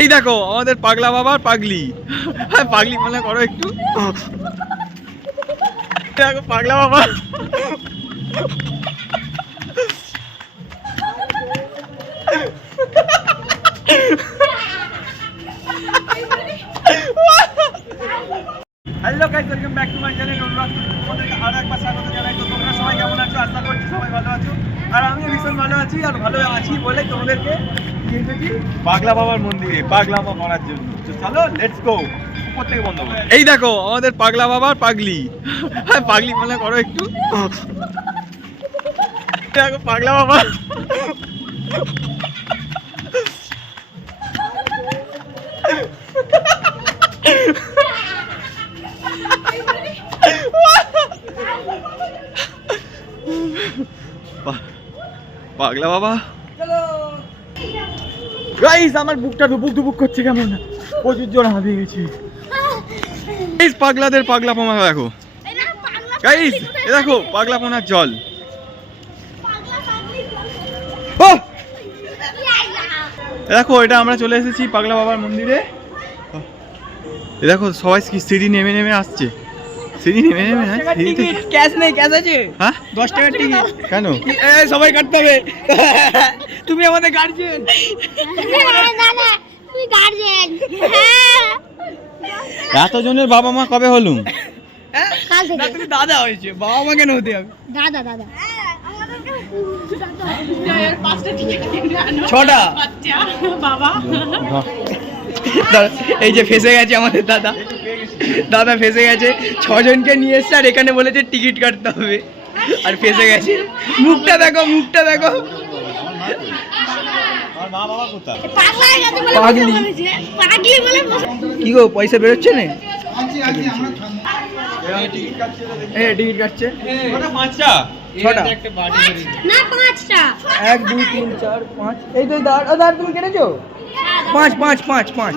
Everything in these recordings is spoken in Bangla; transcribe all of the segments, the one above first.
এই দেখো আমাদের পাগলা বাবার পাগলি। হ্যাঁ পাগলি মনে করো একটু। দেখো পাগলা বাবা। তোমাদেরকে আরও একবার স্বাগত তো তোমরা সবাই কেমন আছো? আশা করছি সবাই ভালো আছো। আর আমিও ভীষণ ভালো আছি আর ভালো আছি বলে তোমাদেরকে পাগলা বাবার মন্দিরে, পাগলা মা করার জন্য। চলো লেটস গো এই দেখো, আমাদের পাগলা বাবার পাগলি। হ্যাঁ পাগলি মনে করো একটু। দেখো, পাগলা বাবা। পাগলা বাবা। গাইস আমার বুকটা ধুপুক ধুপুক করছে কেমন? প্রচুর জোর হাঁপিয়ে গেছি। গাইস পাগলাদের পাগলা পোনা দেখো গাইস এ দেখো পাগলা পোনার জল ও দেখো এটা আমরা চলে এসেছি পাগলা বাবার মন্দিরে। এ দেখো সবাই সিঁড়ি নেমে নেমে আসছে। সিঁড়ি নেমে নেমে না সিঁড়িতে ক্যাশ নেই ক্যাশ আছে? হ্যাঁ দশ টাকার টিকিট কেন? সবাই কাটতে হবে। তুমি আমাদের গার্জেন না না তুমি গার্জেন হ্যাঁ। এতজনের বাবা মা কবে হলুম? না তুমি দাদা হয়েছে বাবা মা কেন হতে হবে? দাদা দাদা। ছটা। দাদা, এই যে ফেসে গেছে আমাদের দাদা। দাদা ফেসে গেছে ছজনকে নিয়ে এসছে আর এখানে বলেছে টিকিট কাটতে হবে। আর ফেসে গেছে। মুখটা দেখো মুখটা দেখো। আমার মা বাবা কোথায় পাগলা হয়ে গেছে বলে পাগলি। বসে পড়েছে। পাগলি বলে বসে কি গো পয়সা বেরোচ্ছে না টিকিট কাটছে এক দুই তিন চার পাঁচ। এই তো দাঁড় ও দাঁড় তুমি কেটেছো? পাঁচ পাঁচ পাঁচ পাঁচ।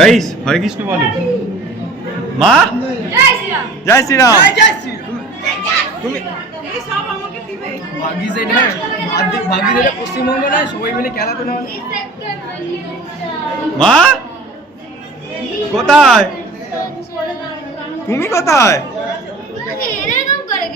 গাইস হরে কৃষ্ণ বলো। মা? জয় শ্রী রাম না বাগি সাইডে পশ্চিমবঙ্গে না সবাই মিলে খেলা না মা? কোথায়? তুমি কোথায়? এরকম করে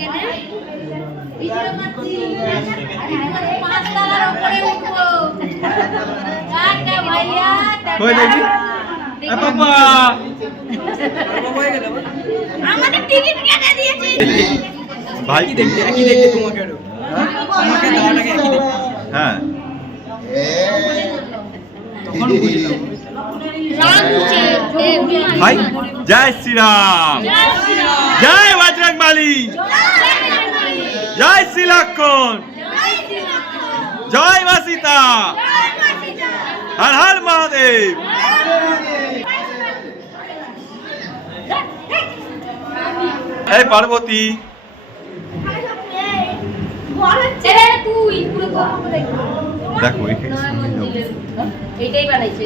বাবা। আমাদের টিকিট কেটে দিয়েছে। ভাই একই দেখতে একই দেখতে তোমাকে আরও। তোমাকে দাওয়াটাকে একই দেখতে। হ্যাঁ। তখন বুঝলাম রাম উঠছে এ বিমান ভাই জয় শ্রীরাম। জয় শ্রী রাম জয় বজরং বালি। জয় শ্রী লক্ষণ জয় মা সীতা হর হর মহাদেব। এই পার্বতী। ছেড়ে তুই পুরো গল্প দেখব দেখো বানাইছে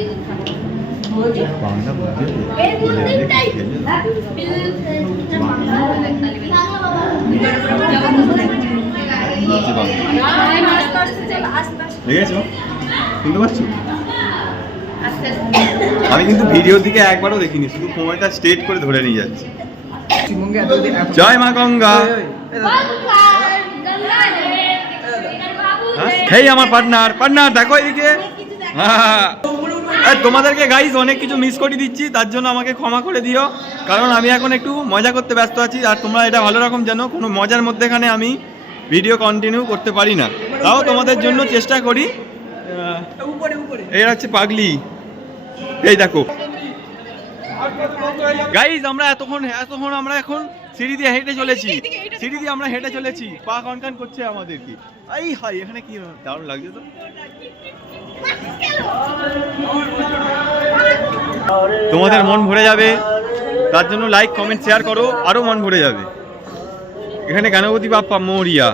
শুনতে পাচ্ছ? আমি কিন্তু ভিডিওর দিকে একবারও দেখিনি শুধু সময়টা স্ট্রেট করে ধরে নিয়ে যাচ্ছি। পশ্চিমবঙ্গে এতদিন জয় মা গঙ্গা। হেই আমার পার্টনার পার্টনার দেখো এদিকে। হ্যাঁ তোমাদেরকে গাইজ অনেক কিছু মিস করে দিচ্ছি তার জন্য আমাকে ক্ষমা করে দিও। কারণ আমি এখন একটু মজা করতে ব্যস্ত আছি আর তোমরা এটা ভালো রকম জানো কোনো মজার মধ্যেখানে আমি ভিডিও কন্টিনিউ করতে পারি না। তাও তোমাদের জন্য চেষ্টা করি। এই হচ্ছে পাগলি। এই দেখো। গাইজ আমরা এতক্ষণ এতক্ষণ আমরা এখন সিঁড়ি দিয়ে হেঁটে চলেছি। সিঁড়ি দিয়ে আমরা হেঁটে চলেছি। পা কনকান করছে আমাদের কি এই হাই এখানে কি দারুণ লাগছে তো। তোমাদের মন ভরে যাবে। তার জন্য লাইক কমেন্ট শেয়ার করো আরও মন ভরে যাবে। এখানে গণপতি বাপ্পা মৌরিয়া।